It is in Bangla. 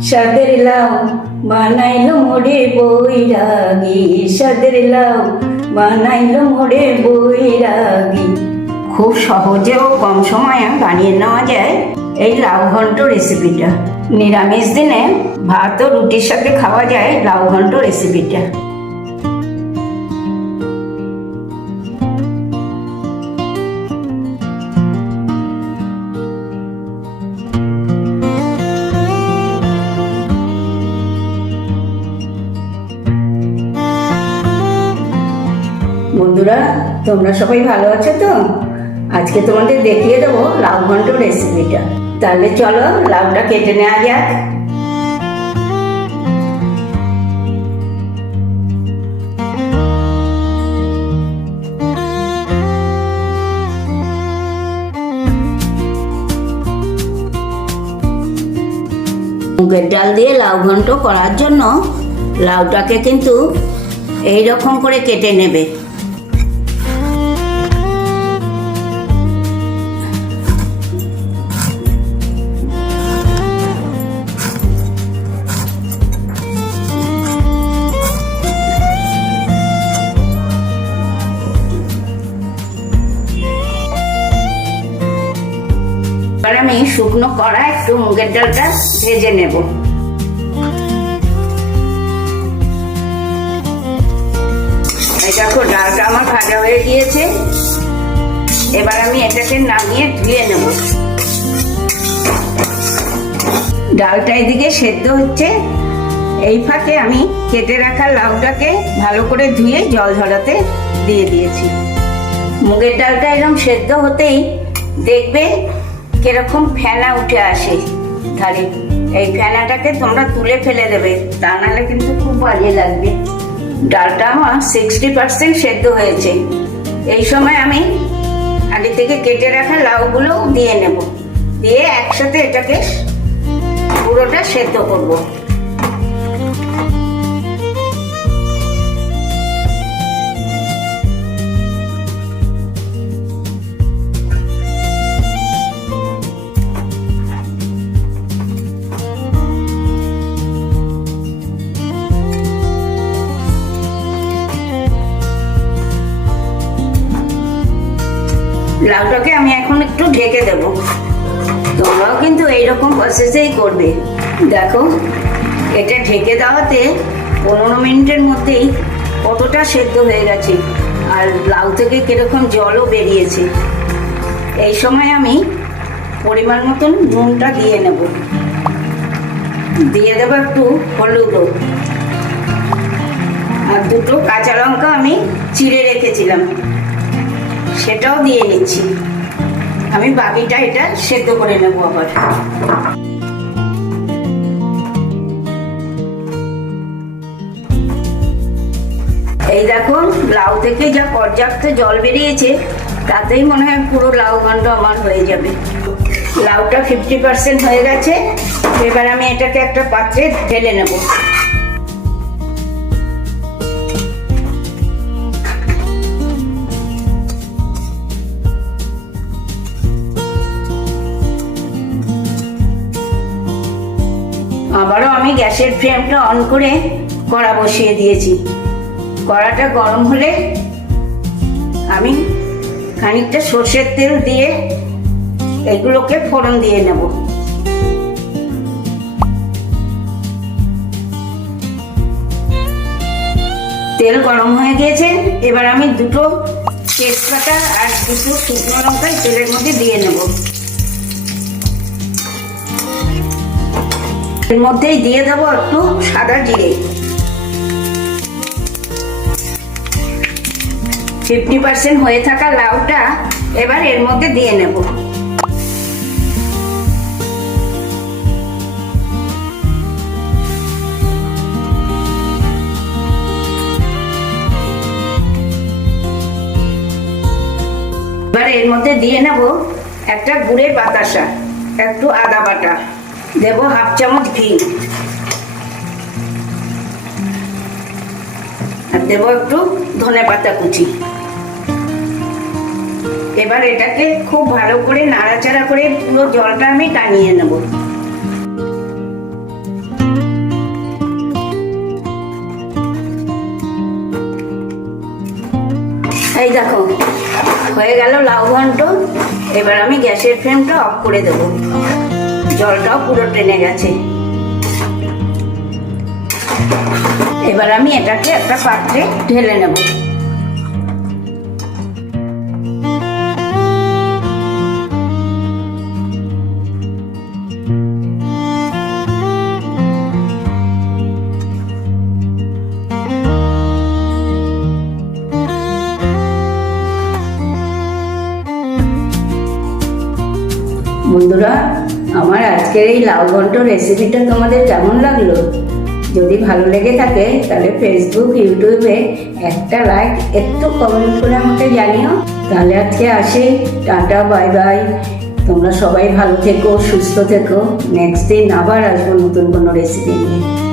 সাদের বানাইলো মোড়ে বৈরাগী বানাইলো মোড়ে খুব সহজে ও কম সময়ে বানিয়ে নেওয়া যায় এই লাউ ঘন্ট রেসিপিটা নিরামিষ দিনে ভাত ও রুটির সাথে খাওয়া যায় লাউ ঘন্ট রেসিপিটা বন্ধুরা, তোমরা সবাই ভালো আছো তো? আজকে তোমাদের দেখিয়ে দেবো লাউ ঘন্ট রেসিপিটা তাহলে চলো লাউটা কেটে নেওয়া যাক। মুগের ডাল দিয়ে লাউ ঘন্ট করার জন্য লাউটাকে কিন্তু এই রকম করে কেটে নেবে। এবার আমি শুকনো কড়া একটু মুগের ডালটা ভেজে নেব। দেখো, ডালটা আমার ভাজা হয়ে গিয়েছে। এবার আমি এটাকে নামিয়ে ধুয়ে নেব। ডালটা এদিকে সেদ্ধ হচ্ছে। এই ফাঁকে আমি কেটে রাখা লাউটাকে ভালো করে ধুয়ে জল ঝরাতে দিয়ে দিয়েছি। মুগের ডালটা এরকম সেদ্ধ হতেই দেখবে কীরকম ফেনা উঠে আসে। ধারে এই ফেনাটাকে তোমরা তুলে ফেলে দেবে, তা নাহলে কিন্তু খুব বাজে লাগবে। ডালটা আমার সিক্সটি পার্সেন্ট সেদ্ধ হয়েছে। এই সময় আমি আগে থেকে কেটে রাখা লাউগুলো দিয়ে নেব। দিয়ে একসাথে এটাকে পুরোটা সেদ্ধ করব। লাউটাকে আমি এখন একটু ঢেকে দেব। তোমরাও কিন্তু এইরকম প্রসেসেই করবে। দেখো, এটা ঢেকে দেওয়াতে পনেরো মিনিটের মধ্যেই কতটা সেদ্ধ হয়ে গেছে আর লাউ থেকে কীরকম জলও বেরিয়েছে। এই সময় আমি পরিমাণ মতন নুনটা দিয়ে নেব। দিয়ে দেবো একটু হলুদও আর দুটো কাঁচা লঙ্কা আমি চিড়ে রেখেছিলাম। সেটাও দিয়ে নিচ্ছি আমি বাকিটা এটা সেদ্ধ করে নেব আবার। এই দেখো, লাউ থেকে যা পর্যাপ্ত জল বেরিয়েছে, তাতেই মনে হয় পুরো লাউ ঘন্ট আমার হয়ে যাবে। লাউটা ফিফটি পার্সেন্ট হয়ে গেছে, এবার আমি এটাকে একটা পাত্রে ঢেলে নেব। আবারও আমি গ্যাসের ফ্লেমটা অন করে কড়া বসিয়ে দিয়েছি। কড়াটা গরম হলে আমি খানিকটা সর্ষের তেল দিয়ে এগুলোকে ফোড়ন দিয়ে নেব। তেল গরম হয়ে গিয়েছে, এবার আমি দুটো তেজপাতা আর দুটো শুকনো লঙ্কা তেলের মধ্যে দিয়ে নেব। এর মধ্যেই দিয়ে দেবো একটু সাদা জিরে। ফিফটি পার্সেন্ট হয়ে থাকা লাউটা এবার এর মধ্যে দিয়ে নেব। এর মধ্যে দিয়ে নেব একটা গুড়ের বাতাসা, একটু আদা বাটা। দেব হাফ চামচ ঘি। আর দেব একটু ধনে পাতা কুচি। এবার এটাকে খুব ভালো করে নাড়াচাড়া করে পুরো জলটা আমি টানিয়ে নেব। এই দেখো, হয়ে গেল লাউ ঘন্ট। এবার আমি গ্যাসের ফ্লেমটা অফ করে দেবো। জলটাও পুরো টেনে গেছে। এবার আমি এটাকে একটা পাত্রে ঢেলে নেব। বন্ধুরা আমার আজকের এই লাউ ঘন্ট রেসিপিটা তোমাদের কেমন লাগল? যদি ভালো লেগে থাকে, তাহলে ফেসবুক ইউটিউবে একটা লাইক একটু কমেন্ট করে আমাকে জানিও। তাহলে আজকে আসি। টাটা বাই বাই তোমরা সবাই ভালো থেকো, সুস্থ থেকো। নেক্সট দিন আবার আসব নতুন কোনো রেসিপি নিয়ে।